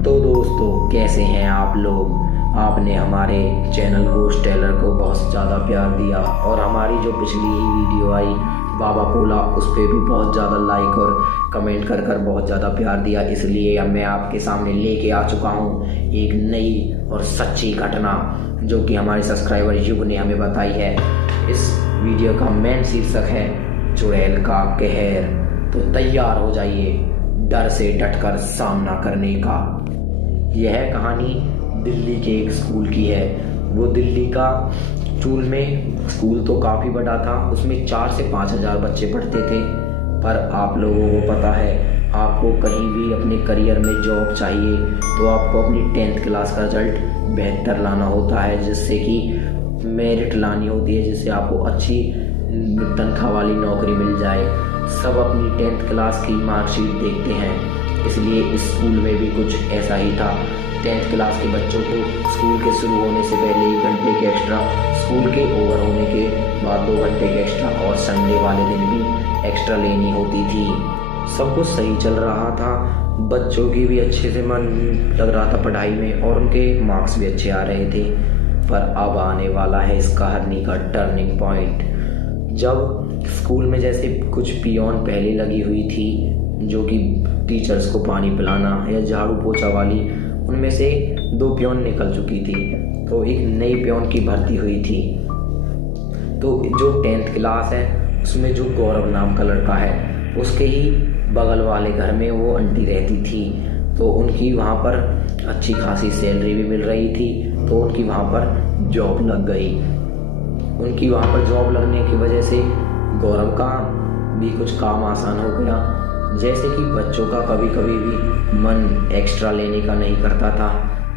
तो दोस्तों, कैसे हैं आप लोग। आपने हमारे चैनल घोस्ट टेलर को बहुत ज़्यादा प्यार दिया और हमारी जो पिछली ही वीडियो आई बाबा कोला, उस पर भी बहुत ज़्यादा लाइक और कमेंट कर कर बहुत ज़्यादा प्यार दिया। इसलिए अब मैं आपके सामने लेके आ चुका हूँ एक नई और सच्ची घटना जो कि हमारे सब्सक्राइबर युग ने हमें बताई है। इस वीडियो का मेन शीर्षक है चुड़ैल का कहर। तो तैयार हो जाइए डर से डटकर सामना करने का। यह कहानी दिल्ली के एक स्कूल की है। वो दिल्ली का स्कूल में स्कूल तो काफ़ी बड़ा था, उसमें 4 से 5 हज़ार बच्चे पढ़ते थे। पर आप लोगों को पता है, आपको कहीं भी अपने करियर में जॉब चाहिए तो आपको अपनी 10th क्लास का रिजल्ट बेहतर लाना होता है, जिससे कि मेरिट लानी होती है, जिससे आपको अच्छी तनख्वाह वाली नौकरी मिल जाए। सब अपनी 10th क्लास की मार्कशीट देखते हैं, इसलिए इस स्कूल में भी कुछ ऐसा ही था। 10th क्लास के बच्चों को स्कूल के शुरू होने से पहले 1 घंटे के एक्स्ट्रा, स्कूल के ओवर होने के बाद 2 घंटे के एक्स्ट्रा और संडे वाले दिन भी एक्स्ट्रा लेनी होती थी। सब कुछ सही चल रहा था, बच्चों की भी अच्छे से मन लग रहा था पढ़ाई में और उनके मार्क्स भी अच्छे आ रहे थे। पर अब आने वाला है इस कहानी का टर्निंग पॉइंट। जब स्कूल में जैसे कुछ पियोन पहले लगी हुई थी जो कि टीचर्स को पानी पिलाना या झाड़ू पोछा वाली, उनमें से 2 पियोन निकल चुकी थी, तो एक नई पियोन की भर्ती हुई थी। तो जो 10th क्लास है उसमें जो गौरव नाम का लड़का है, उसके ही बगल वाले घर में वो आंटी रहती थी, तो उनकी वहाँ पर अच्छी खासी सैलरी भी मिल रही थी, तो उनकी वहाँ पर जॉब लग गई। उनकी वहाँ पर जॉब लगने की वजह से गौरव का भी कुछ काम आसान हो गया। जैसे कि बच्चों का कभी कभी भी मन एक्स्ट्रा लेने का नहीं करता था,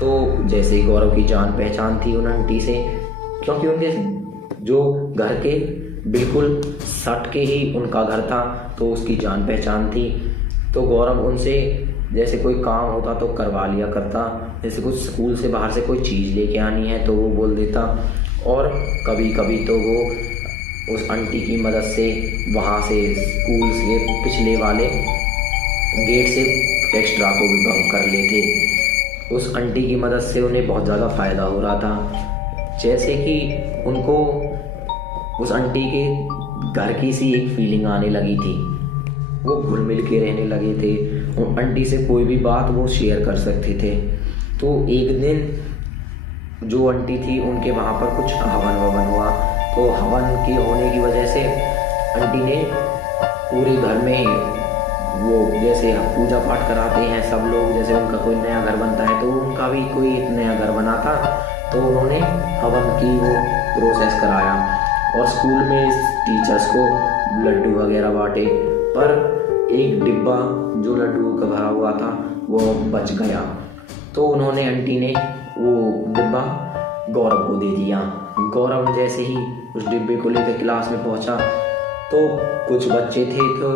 तो जैसे ही गौरव की जान पहचान थी उन आंटी से, क्योंकि उनके जो घर के बिल्कुल सट के ही उनका घर था, तो उसकी जान पहचान थी। तो गौरव उनसे जैसे कोई काम होता तो करवा लिया करता, जैसे कुछ स्कूल से बाहर से कोई चीज़ लेके आनी है तो वो बोल देता, और कभी कभी तो वो उस आंटी की मदद से वहाँ से स्कूल के पिछले वाले गेट से एक्स्ट्रा को भी बंक कर लेते। उस आंटी की मदद से उन्हें बहुत ज़्यादा फ़ायदा हो रहा था। जैसे कि उनको उस आंटी के घर की सी एक फीलिंग आने लगी थी, वो घुल मिल के रहने लगे थे। उन आंटी से कोई भी बात वो शेयर कर सकते थे। तो एक दिन जो आंटी थी उनके वहाँ पर कुछ हवन ववन हुआ, तो हवन के होने की वजह से आंटी ने पूरे घर में वो जैसे पूजा पाठ कराते हैं सब लोग, जैसे उनका कोई नया घर बनता है तो उनका भी कोई एक नया घर बना था, तो उन्होंने हवन की वो प्रोसेस कराया और स्कूल में टीचर्स को लड्डू वगैरह बांटे। पर एक डिब्बा जो लड्डू का भरा हुआ था वो बच गया, तो उन्होंने आंटी ने वो डिब्बा गौरव को दे दिया। गौरव जैसे ही उस डिब्बे को लेकर क्लास में पहुंचा, तो कुछ बच्चे थे तो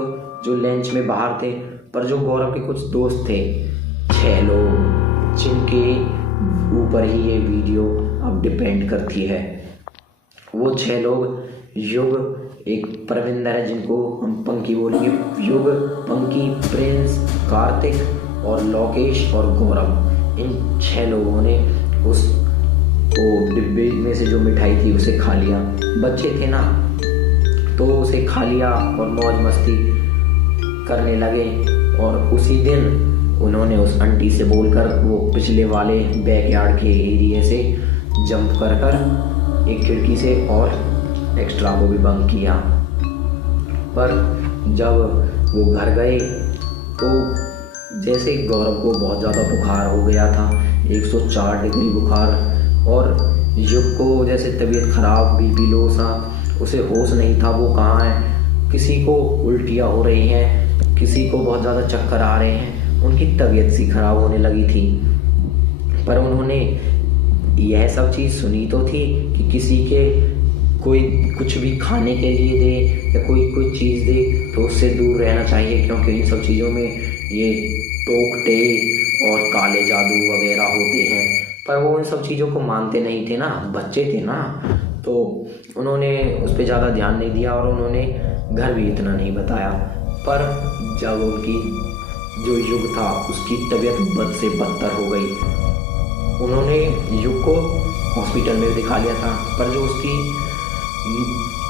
जो लंच में बाहर थे, पर जो गौरव के कुछ दोस्त थे, 6 लोग, जिनके ऊपर ही ये वीडियो अब डिपेंड करती है। वो 6 लोग युग, एक परविंदर है जिनको हम पंकी बोलेंगे, युग, पंकी, प्रिंस, कार्तिक और लोकेश और गौरव, इन 6 लोगों ने उस वो डिब्बे में से जो मिठाई थी उसे खा लिया। बच्चे थे ना, तो उसे खा लिया और मौज मस्ती करने लगे। और उसी दिन उन्होंने उस आंटी से बोलकर वो पिछले वाले बैकयार्ड के एरिया से जंप कर कर एक खिड़की से और एक्स्ट्रा को भी बंक किया। पर जब वो घर गए तो जैसे गौरव को बहुत ज़्यादा बुखार हो गया था, 104 डिग्री बुखार, और युग को जैसे तबीयत ख़राब, बीपी लो सा, उसे होश नहीं था वो कहाँ है। किसी को उल्टियाँ हो रही हैं, किसी को बहुत ज़्यादा चक्कर आ रहे हैं, उनकी तबीयत सी खराब होने लगी थी। पर उन्होंने यह सब चीज़ सुनी तो थी कि किसी के कोई कुछ भी खाने के लिए दे या कोई चीज़ दे तो उससे दूर रहना चाहिए, क्योंकि इन सब चीज़ों में ये टोकटे और काले जादू वगैरह होते हैं। पर वो इन सब चीज़ों को मानते नहीं थे ना, बच्चे थे ना, तो उन्होंने उस पर ज़्यादा ध्यान नहीं दिया और उन्होंने घर भी इतना नहीं बताया। पर जब उनकी जो युग था उसकी तबीयत बद से बदतर हो गई। उन्होंने युग को हॉस्पिटल में दिखा लिया था, पर जो उसकी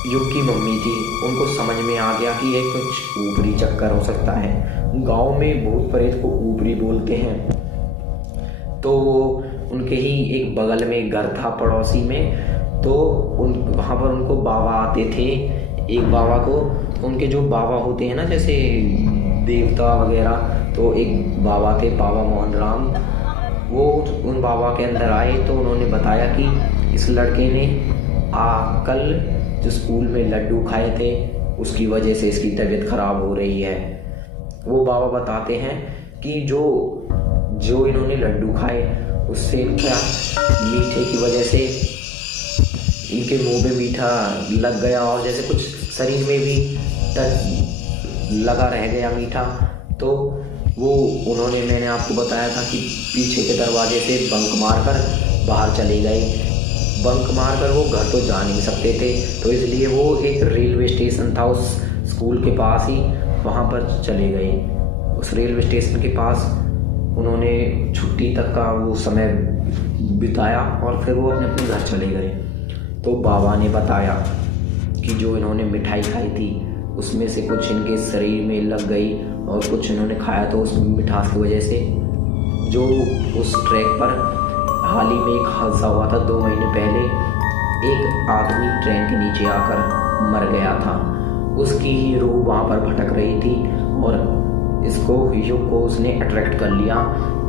युग की मम्मी थी उनको समझ में आ गया कि ये कुछ ऊपरी चक्कर हो सकता है। गांव में भूत प्रेत को ऊपरी बोलते हैं। तो वो उनके ही एक बगल में घर था पड़ोसी में, तो वहाँ पर उनको बाबा आते थे। एक बाबा को, उनके जो बाबा होते हैं ना जैसे देवता वगैरह, तो एक बाबा थे बाबा मोहन राम। वो उन बाबा के अंदर आए तो उन्होंने बताया कि इस लड़के ने कल जो स्कूल में लड्डू खाए थे उसकी वजह से इसकी तबीयत खराब हो रही है। वो बाबा बताते हैं कि जो इन्होंने लड्डू खाए उससे इनका मीठे की वजह से इनके मुंह में मीठा लग गया और जैसे कुछ शरीर में भी लगा रह गया मीठा। तो वो मैंने आपको बताया था कि पीछे के दरवाजे से बंक मारकर बाहर चले गए। बंक मारकर वो घर तो जा नहीं सकते थे, तो इसलिए वो एक रेलवे स्टेशन था उस स्कूल के पास ही, वहाँ पर चले गए। उस रेलवे स्टेशन के पास उन्होंने छुट्टी तक का वो समय बिताया और फिर वो अपने घर चले गए। तो बाबा ने बताया कि जो इन्होंने मिठाई खाई थी उसमें से कुछ इनके शरीर में लग गई और कुछ इन्होंने खाया तो उस मिठास की वजह से जो उस ट्रैक पर हाल ही में एक हादसा हुआ था 2 महीने पहले, एक आदमी ट्रेन के नीचे आकर मर गया था। उसकी ही रूह वहाँ पर भटक रही थी और इसको युग को उसने अट्रैक्ट कर लिया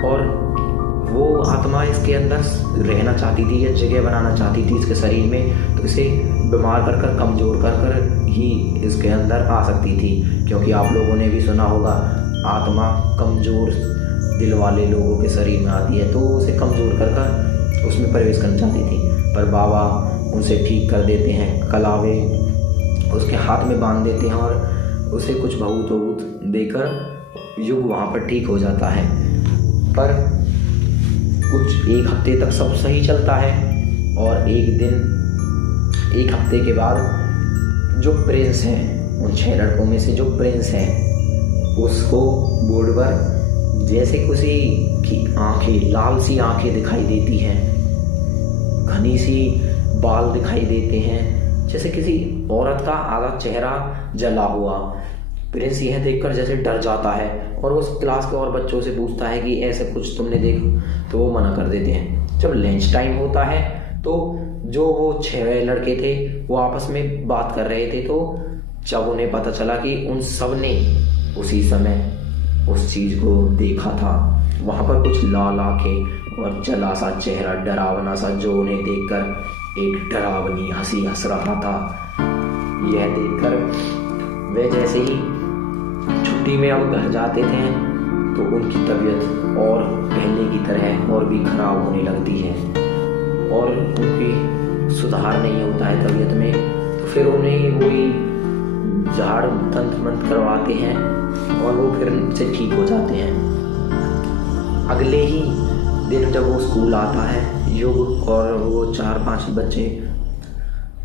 और वो आत्मा इसके अंदर रहना चाहती थी या जगह बनाना चाहती थी इसके शरीर में, तो इसे बीमार कर कमज़ोर कर ही इसके अंदर आ सकती थी। क्योंकि आप लोगों ने भी सुना होगा आत्मा कमज़ोर दिल वाले लोगों के शरीर में आती है, तो उसे कमज़ोर कर उसमें प्रवेश करना चाहती थी। पर बाबा उनसे ठीक कर देते हैं, कलावे उसके हाथ में बांध देते हैं और उसे कुछ भभूत वभूत देकर युग वहाँ पर ठीक हो जाता है। पर कुछ 1 हफ्ते तक सब सही चलता है और एक दिन 1 हफ्ते के बाद जो प्रिंस है, उन 6 लड़कों में से जो प्रिंस है उसको बोर्ड पर जैसे किसी की आंखें, लाल सी आंखें दिखाई देती हैं, घनी सी बाल दिखाई देते हैं, जैसे किसी औरत का आधा चेहरा जला हुआ। प्रिंस यह देखकर जैसे डर जाता है और उस क्लास के और बच्चों से पूछता है कि ऐसे कुछ तुमने देखा, तो वो मना कर देते हैं। जब लंच टाइम होता है तो जो वो 6 लड़के थे वो आपस में बात कर रहे थे, तो जब उन्हें पता चला कि उन सब ने उसी समय उस चीज को देखा था, वहां पर कुछ लाल आंखें और जला सा चेहरा, डरावना सा, जो उन्हें देखकर एक डरावनी हंसी हंस रहा था। यह देखकर वे जैसे ही छुट्टी में अब घर जाते थे तो उनकी तबीयत और पहले की तरह और भी खराब होने लगती है और उनकी सुधार नहीं होता है तबीयत में। तो फिर उन्हें वही झाड़ तंत्र मंत्र करवाते हैं और वो फिर से ठीक हो जाते हैं। अगले ही दिन जब वो स्कूल आता है युग और वो 4-5 बच्चे,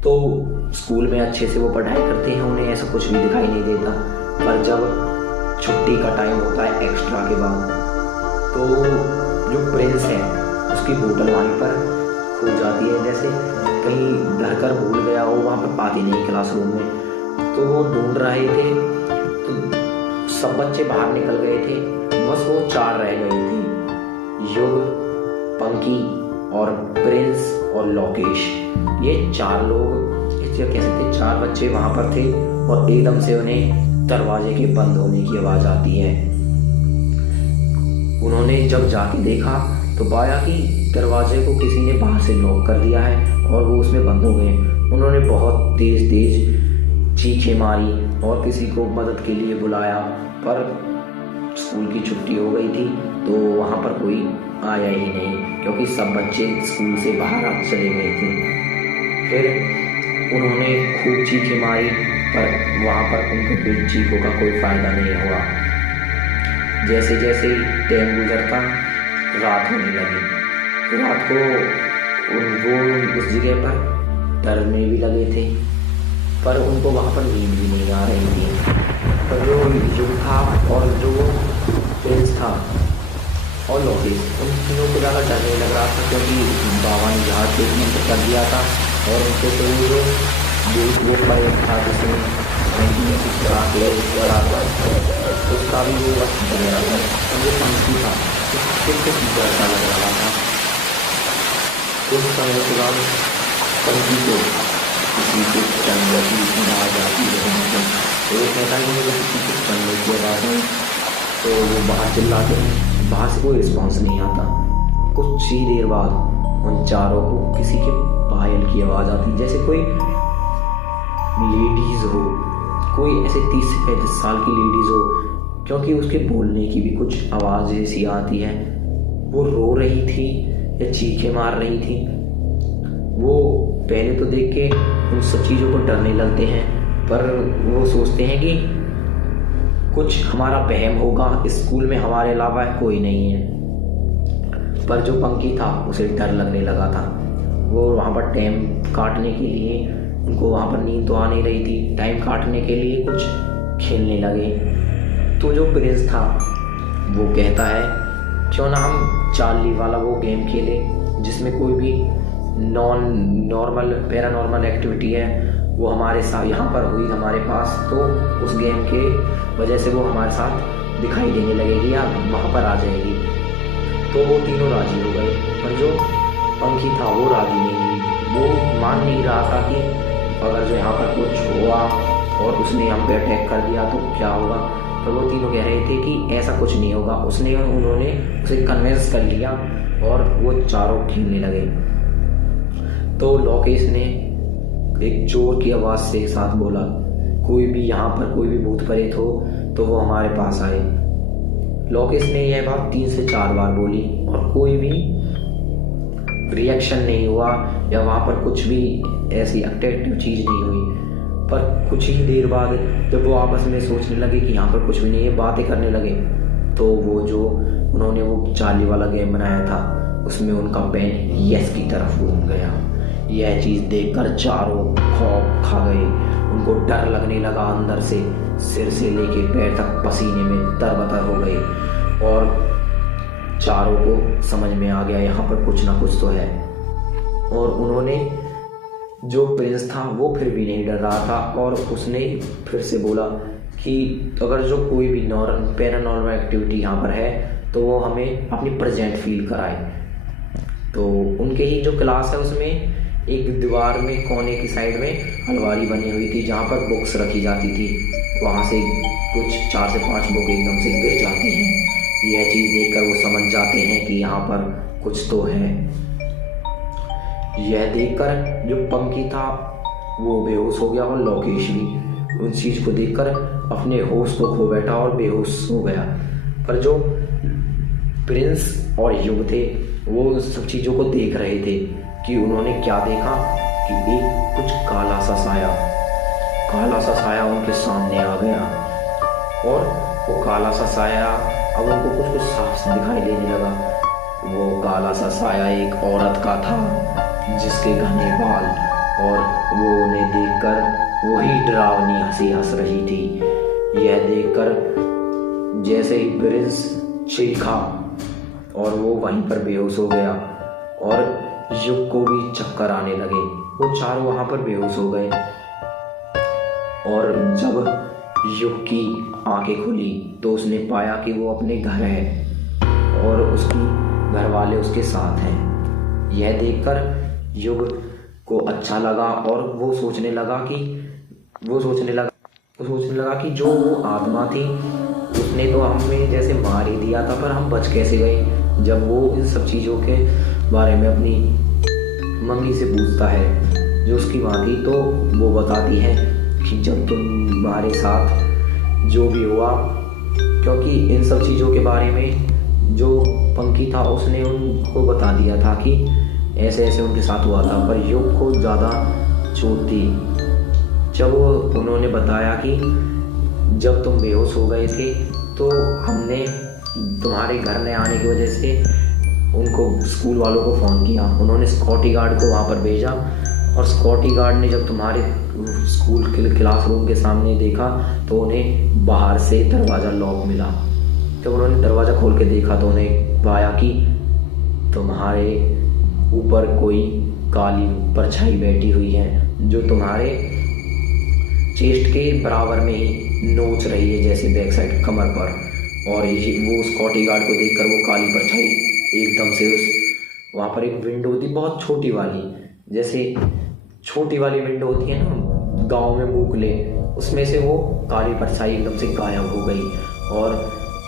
तो स्कूल में अच्छे से वो पढ़ाई करते हैं, उन्हें ऐसा कुछ भी दिखाई नहीं देता। पर जब छुट्टी का टाइम होता है एक्स्ट्रा के बाद, तो जो प्रिंस है उसकी बोतल वहीं पर खो जाती है, जैसे कहीं डर कर भूल गया हो, वहाँ पर पाती नहीं क्लासरूम में। तो वो ढूंढ रहे थे तो सब बच्चे बाहर निकल गए थे, बस वो 4 रह गए थे, युग, पंकी और प्रिंस और लोकेश। ये 4 लोग, इस कह सकते 4 बच्चे वहाँ पर थे और एकदम से उन्हें दरवाजे के बंद होने की आवाज़ आती है। उन्होंने जब जाके देखा तो पाया कि दरवाजे को किसी ने बाहर से लॉक कर दिया है और वो उसमें बंद हो गए। उन्होंने बहुत तेज तेज चीखें मारी और किसी को मदद के लिए बुलाया, पर स्कूल की छुट्टी हो गई थी तो वहाँ पर कोई आया ही नहीं, क्योंकि सब बच्चे स्कूल से बाहर आ चले गए थे। फिर उन्होंने खूब चीखें मारी, पर वहाँ पर उनके चीखों का कोई फ़ायदा नहीं हुआ। जैसे जैसे टाइम गुजरता रात होने लगी, तो रात को वो उस जगह पर डरने भी लगे थे, पर उनको वहाँ पर नींद भी नहीं आ रही थी। पर जो युग था और जो प्रिंस था और लोकेश, उन तीनों को ज़्यादा डर नहीं लग रहा था, क्योंकि बाबा ने जहाज पे मंत्र कर दिया था और उनके तो वो पैर था जिसमें चढ़ा के चढ़ा कर उसका भी वो वक्त बन रहा था। और जो पंखी था उससे कुछ ऐसा लग रहा था। कुछ समय के बाद पंखी को किसी के चंद्र की आ जाती है, तो वो कहता है कि मुझे किसी के चंद्र की आवाज़ है, तो वो बाहर चिल्लाते हैं, बाहर से कोई रिस्पॉन्स नहीं आता। कुछ ही देर बाद उन चारों को किसी के पायल की आवाज़ आती, जैसे कोई लेडीज़ हो, कोई ऐसे 30 से 35 साल की लेडीज़ हो, क्योंकि उसके बोलने की भी कुछ आवाज़ ऐसी आती है। वो रो रही थी या चीखें मार रही थी। वो पहले तो देख के उन सब चीज़ों को डरने लगते हैं, पर वो सोचते हैं कि कुछ हमारा वहम होगा, स्कूल में हमारे अलावा कोई नहीं है। पर जो पंखी था उसे डर लगने लगा था। वो वहाँ पर टाइम काटने के लिए, उनको वहाँ पर नींद तो आ नहीं रही थी, टाइम काटने के लिए कुछ खेलने लगे। तो जो प्रिंस था वो कहता है क्यों ना हम चार्ली वाला वो गेम खेले जिसमें कोई भी नॉर्मल पैरानॉर्मल एक्टिविटी है वो हमारे साथ यहाँ पर हुई हमारे पास, तो उस गेम के वजह से वो हमारे साथ दिखाई देने लगेगी या वहाँ पर आ जाएगी। तो वो तीनों राजी हो गए, पर जो पंखी था वो राजी नहीं, वो मान नहीं रहा था कि अगर जो यहाँ पर कुछ हुआ और उसने हम पे अटैक कर दिया तो क्या होगा। तो वो तीनों कह रहे थे कि ऐसा कुछ नहीं होगा। उन्होंने उसे कन्विंस कर लिया और वो चारों खेलने लगे। तो लोकेश ने एक जोर की आवाज़ से साथ बोला, कोई भी यहाँ पर कोई भी भूत प्रेत हो तो वो हमारे पास आए। लोकेश ने यह बात 3 से 4 बार बोली और कोई भी रिएक्शन नहीं हुआ या वहाँ पर कुछ भी ऐसी अट्रैक्टिव चीज़ नहीं हुई। पर कुछ ही देर बाद जब वो आपस में सोचने लगे कि यहाँ पर कुछ भी नहीं है, बातें करने लगे, तो वो जो उन्होंने वो चार्ली वाला गेम बनाया था उसमें उनका पेन यस की तरफ घूम गया। यह चीज़ देखकर चारों खौफ खा गए, उनको डर लगने लगा अंदर से, सिर से लेके पैर तक पसीने में तरबतर हो गए और चारों को समझ में आ गया यहाँ पर कुछ ना कुछ तो है। और उन्होंने जो प्रिंस था वो फिर भी नहीं डर रहा था और उसने फिर से बोला कि अगर जो कोई भी पैरानॉर्मल एक्टिविटी यहाँ पर है तो वो हमें अपनी प्रेजेंट फील कराए। तो उनके ही जो क्लास है उसमें एक दीवार में कोने की साइड में अलमारी बनी हुई थी जहाँ पर बुक्स रखी जाती थी। वहाँ से कुछ 4 से 5 बुक एकदम से गिर जाती हैं। यह चीज़ देखकर वो समझ जाते हैं कि यहाँ पर कुछ तो है। यह देखकर जो पंखी था वो बेहोश हो गया और लोकेश भी उस चीज़ को देखकर अपने होश को खो बैठा और बेहोश हो गया। पर जो प्रिंस और युग थे वो सब चीज़ों को देख रहे थे कि उन्होंने क्या देखा कि एक कुछ काला सा साया उनके सामने आ गया और वो काला सा साया अब उनको कुछ कुछ साफ दिखाई देने लगा। वो काला सा साया एक औरत का था जिसके घने बाल, और वो उन्हें देखकर वही डरावनी हंसी हंस रही थी। यह देखकर जैसे ही प्रिंस चीखा और वो वहीं पर बेहोश हो गया और युग को भी चक्कर आने लगे। वो चारों वहाँ पर बेहोश हो गए और जब युग की आंखें खुली तो उसने पाया कि वो अपने घर है और उसकी घर वाले उसके साथ हैं। यह देखकर युग को अच्छा लगा और वो सोचने लगा कि जो वो आत्मा थी उसने तो हमें जैसे मार ही दिया था, पर हम बच कैसे गए। जब वो इन सब चीज़ों के बारे में अपनी मम्मी से पूछता है जो उसकी माँ थी, तो वो बताती है कि जब तुम्हारे साथ जो भी हुआ, क्योंकि इन सब चीज़ों के बारे में जो पंखी था उसने उनको बता दिया था कि ऐसे ऐसे उनके साथ हुआ था, पर युग को ज़्यादा चोट थी। जब उन्होंने बताया कि जब तुम बेहोश हो गए थे तो हमने तुम्हारे घर में आने की वजह से उनको स्कूल वालों को फ़ोन किया। उन्होंने सिक्योरिटी गार्ड को वहाँ पर भेजा और सिक्योरिटी गार्ड ने जब तुम्हारे स्कूल के क्लासरूम के सामने देखा तो उन्हें बाहर से दरवाज़ा लॉक मिला जब उन्होंने दरवाज़ा खोल के देखा तो उन्हें पाया कि तुम्हारे ऊपर कोई काली परछाई बैठी हुई है जो तुम्हारे चेस्ट के बराबर में ही नोच रही है, जैसे बैक साइड कमर पर। और यही वो सिक्योरिटी गार्ड को देखकर वो काली परछाई एकदम से उस वहाँ पर एक विंडो थी बहुत छोटी वाली, जैसे छोटी वाली विंडो होती है ना गांव में मूकले, उसमें से वो काली परछाई एकदम से गायब हो गई। और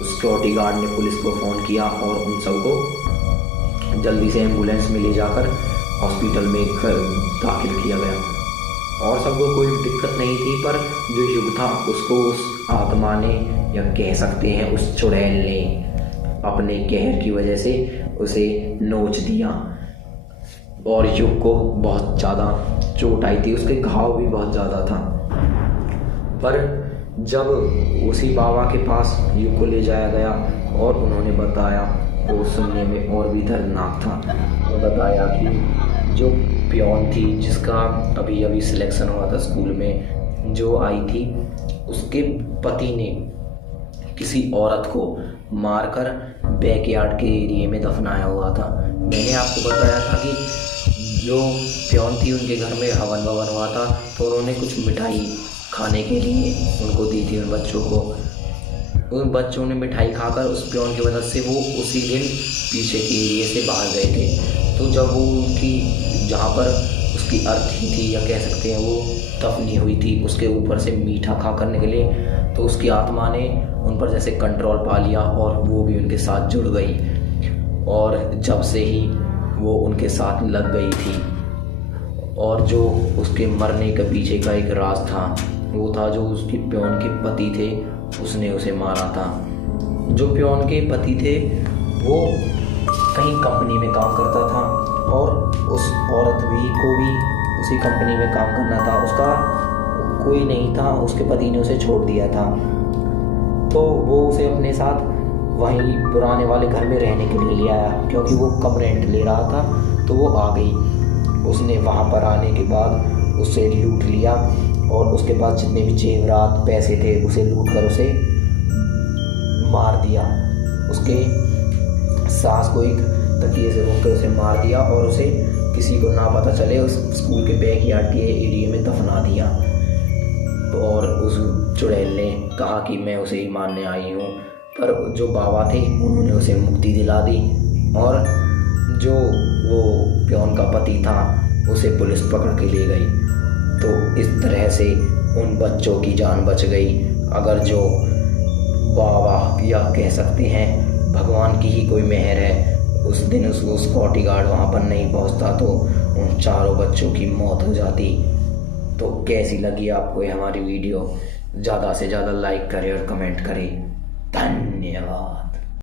उस सिक्योरिटी गार्ड ने पुलिस को फ़ोन किया और उन सबको जल्दी से एम्बुलेंस में ले जाकर हॉस्पिटल में दाखिल किया गया। और सबको कोई दिक्कत नहीं थी, पर जो युग था उसको उस आत्मा ने, या कह सकते हैं उस चुड़ैल ने, अपने कहर की वजह से उसे नोच दिया। और युग को बहुत ज़्यादा चोट आई थी, उसके घाव भी बहुत ज़्यादा था। पर जब उसी बाबा के पास युग को ले जाया गया और उन्होंने बताया, वो सुनने में और भी दर्दनाक था। वो बताया कि जो पियोन थी जिसका अभी अभी सिलेक्शन हुआ था स्कूल में, जो आई थी, उसके पति ने किसी औरत को मारकर बैकयार्ड के एरिया में दफनाया हुआ था। मैंने आपको बताया था कि जो पियोन थी उनके घर में हवन भवन हुआ था, तो उन्होंने कुछ मिठाई खाने के लिए उनको दी थी उन बच्चों को। उन बच्चों ने मिठाई खाकर उस पियोन की मदद से वो उसी दिन पीछे के एरिया से बाहर गए थे। तो जब वो उनकी जहाँ पर उसकी अर्थी थी, या कह सकते हैं वो दफनी हुई थी, उसके ऊपर से मीठा खा कर निकले, तो उसकी आत्मा ने उन पर जैसे कंट्रोल पा लिया और वो भी उनके साथ जुड़ गई। और जब से ही वो उनके साथ लग गई थी। और जो उसके मरने के पीछे का एक राज था, वो था जो उसके पियोन के पति थे, उसने उसे मारा था। जो पियोन के पति थे वो कहीं कंपनी में काम करता था और उस औरत को भी उसी कंपनी में काम करना था। उसका कोई नहीं था, उसके पति ने उसे छोड़ दिया था। तो वो उसे अपने साथ वहीं पुराने वाले घर में रहने के लिए ले आया, क्योंकि वो कम रेंट ले रहा था। तो वो आ गई। उसने वहाँ पर आने के बाद उसे लूट लिया और उसके पास जितने भी जेवरात पैसे थे उसे लूट कर उसे मार दिया। उसके सास को एक तकिए से रोक कर उसे मार दिया और उसे किसी को ना पता चले उस स्कूल के बैकयार्ड के एरिया में दफना दिया। तो और उस चुड़ैल ने कहा कि मैं उसे ही मारने आई हूँ, पर जो बाबा थे उन्होंने उसे मुक्ति दिला दी। और जो वो पियोन का पति था उसे पुलिस पकड़ के ले गई। तो इस तरह से उन बच्चों की जान बच गई। अगर जो बाबा, या कह सकते हैं भगवान की ही कोई मेहर है, उस दिन उसको सिक्योरिटी गार्ड वहाँ पर नहीं पहुँचता तो उन चारों बच्चों की मौत हो जाती। तो कैसी लगी आपको ये हमारी वीडियो? ज़्यादा से ज़्यादा लाइक करें और कमेंट करें। धन्यवाद।